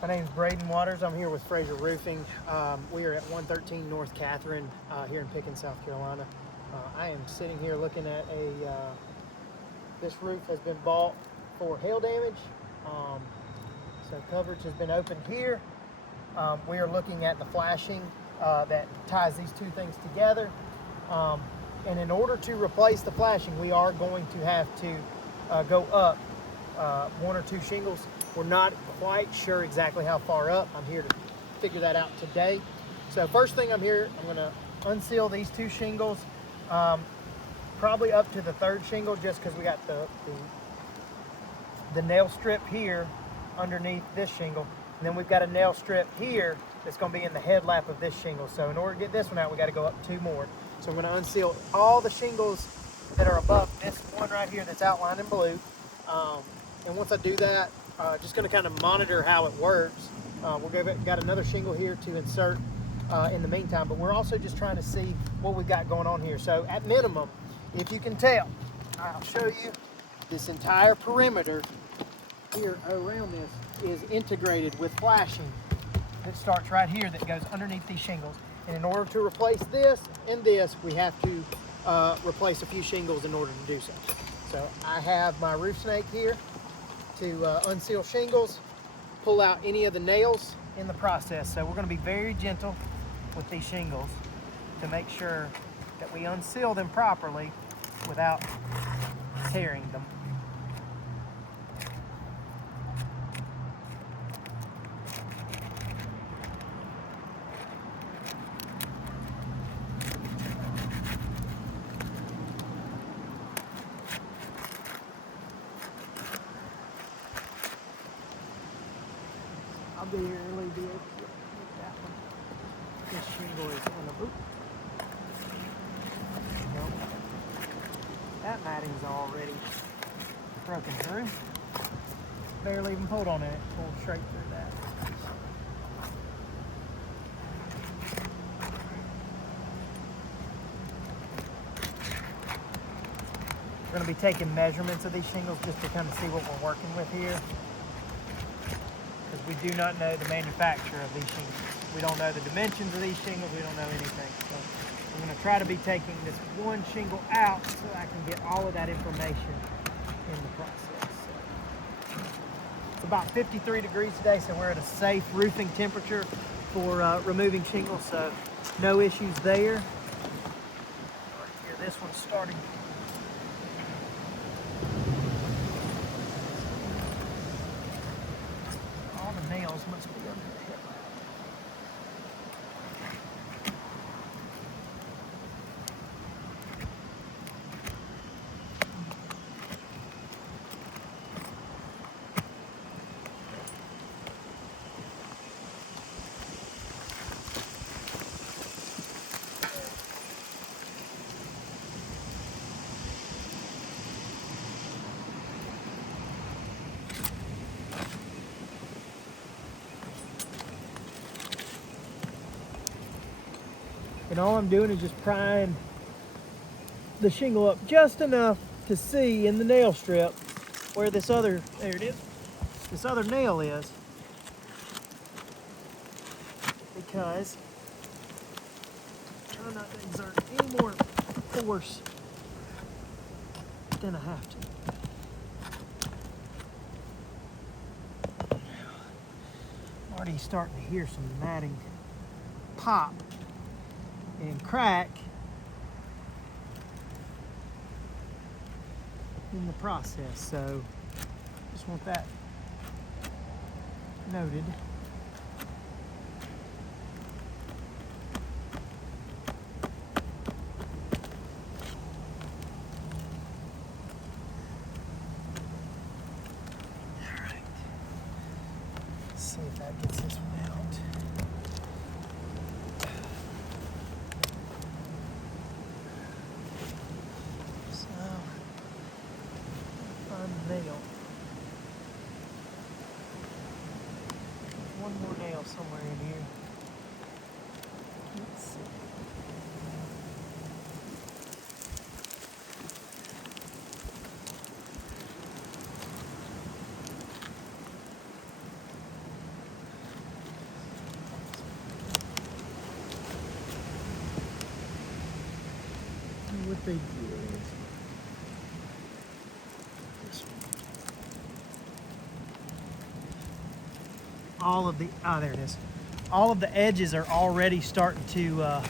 My name is Braden Waters. I'm here with Fraser Roofing. We are at 113 North Catherine here in Pickens, South Carolina. I am sitting here looking at this roof has been bought for hail damage. So coverage has been opened here. We are looking at the flashing that ties these two things together. And in order to replace the flashing, we are going to have to go up one or two shingles. We're not quite sure exactly how far up. I'm here to figure that out today. So first thing I'm going to unseal these two shingles, probably up to the third shingle, just because we got the nail strip here underneath this shingle. And then we've got a nail strip here that's going to be in the headlap of this shingle. So in order to get this one out, we got to go up two more. So I'm going to unseal all the shingles that are above this one right here that's outlined in blue. And once I do that, just going to kind of monitor how it works. We've got another shingle here to insert in the meantime, but we're also just trying to see what we've got going on here. So at minimum, if you can tell, I'll show you this entire perimeter here around this is integrated with flashing. It starts right here that goes underneath these shingles. And in order to replace this and this, we have to replace a few shingles in order to do so. So I have my roof snake here to unseal shingles, pull out any of the nails in the process. So we're going to be very gentle with these shingles to make sure that we unseal them properly without tearing them. I'll barely be able to get that one. This shingle is on the boot. Nope. That matting's already broken through. Barely even pulled on it. It pulled straight through that. We're going to be taking measurements of these shingles just to kind of see what we're working with here, because we do not know the manufacturer of these shingles. We don't know the dimensions of these shingles. We don't know anything. So I'm going to try to be taking this one shingle out so I can get all of that information in the process. So it's about 53 degrees today, so we're at a safe roofing temperature for removing shingles, so no issues there. Right here, this one's starting. All the nails must be under the headlamp. And all I'm doing is just prying the shingle up just enough to see in the nail strip where this other, there it is, this other nail is. Because I'm trying not to exert any more force than I have to. I'm already starting to hear some matting pop and crack in the process, so just want that noted. All right, let's see if that gets this one out. Nail. One more nail somewhere in here. Let's see. think is this one. All of the, there it is. All of the edges are already starting to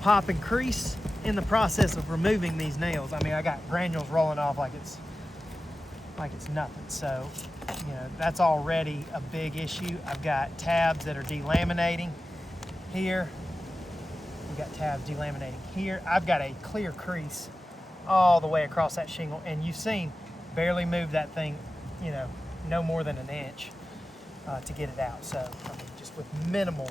pop and crease in the process of removing these nails. I mean, I got granules rolling off like it's nothing. So, you know, that's already a big issue. I've got tabs that are delaminating here. We've got tabs delaminating here. I've got a clear crease all the way across that shingle, and you've seen barely move that thing, you know, no more than an inch to get it out. So, I mean, just with minimal.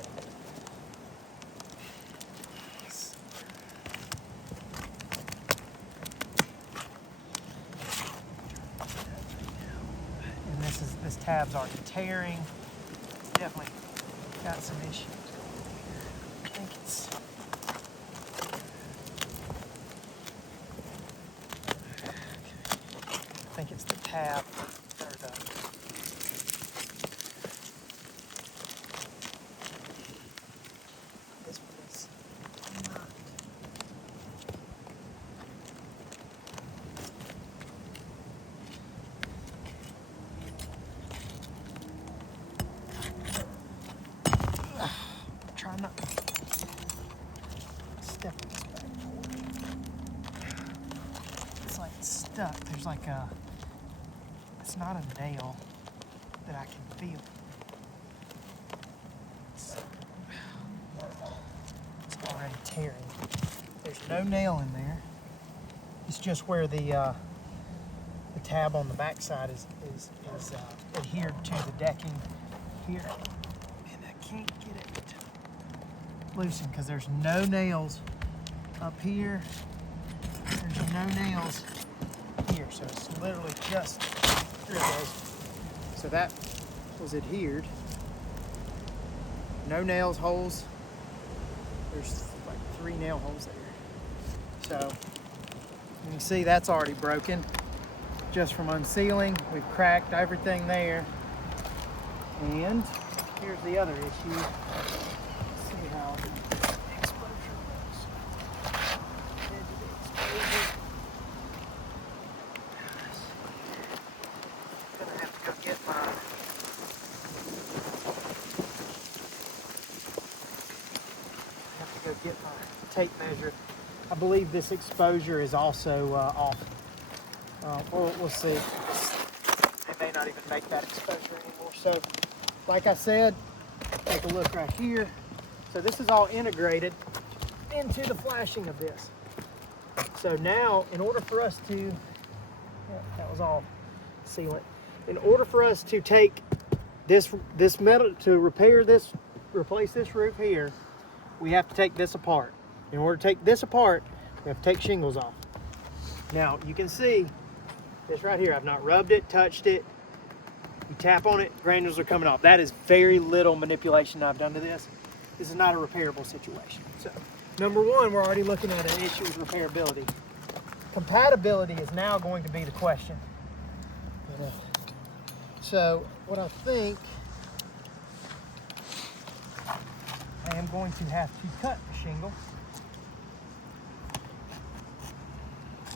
And this tab's already tearing. Definitely got some issues going here. I think it's the tab or this one is not. Try not to step this back forward. It's like it's stuck. There's like a, it's not a nail that I can feel. It's already tearing. There's no nail in there. It's just where the tab on the back side is adhered to the decking here. And I can't get it loosened because there's no nails up here. There's no nails here. So it's literally just, here it goes. So that was adhered. No nails, holes. There's like 3 nail holes there. So you can see that's already broken just from unsealing. We've cracked everything there. And here's the other issue. Let's see how the exposure goes. Edge of the exposure. Gonna have to go get my tape measure. I believe this exposure is also off. We'll see. They may not even make that exposure anymore. So, like I said, take a look right here. So this is all integrated into the flashing of this. So now, in order for us to, that was all sealant. In order for us to take this metal, to repair this, replace this roof here, we have to take this apart. In order to take this apart, we have to take shingles off. Now, you can see this right here. I've not rubbed it, touched it. You tap on it, granules are coming off. That is very little manipulation I've done to this. This is not a repairable situation. So, number one, we're already looking at an issue with repairability. Compatibility is now going to be the question. So, what I think, I am going to have to cut the shingle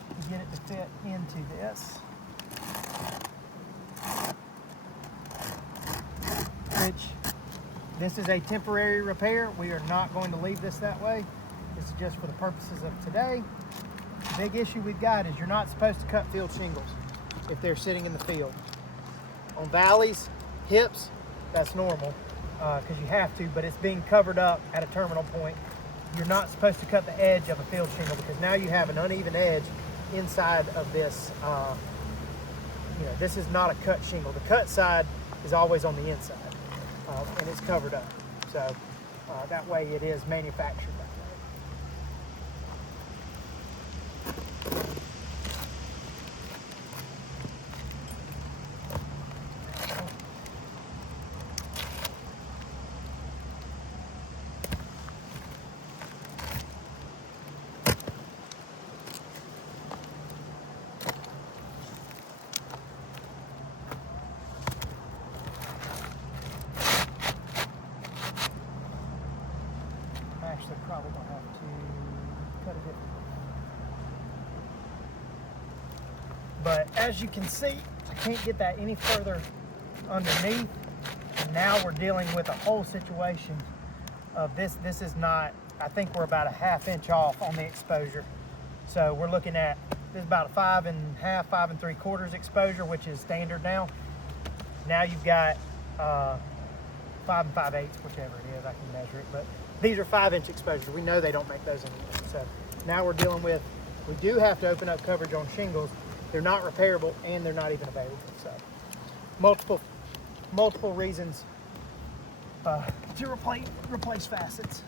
to get it to fit into this. Which, this is a temporary repair. We are not going to leave this that way. This is just for the purposes of today. The big issue we've got is you're not supposed to cut field shingles if they're sitting in the field. On valleys, hips, that's normal because you have to, but it's being covered up at a terminal point. You're not supposed to cut the edge of a field shingle because now you have an uneven edge inside of this. This is not a cut shingle. The cut side is always on the inside and it's covered up. So that way it is manufactured that way. Probably gonna have to cut a different But as you can see, I can't get that any further underneath. And now we're dealing with a whole situation of this. This is not, I think we're about a 1/2 inch off on the exposure. So we're looking at, this is about a 5 1/2, 5 3/4 exposure, which is standard now. Now you've got 5 5/8, whichever it is, I can measure it. But these are 5-inch exposures. We know they don't make those anymore. So now we're dealing with, we do have to open up coverage on shingles. They're not repairable and they're not even available. So multiple reasons to replace facets.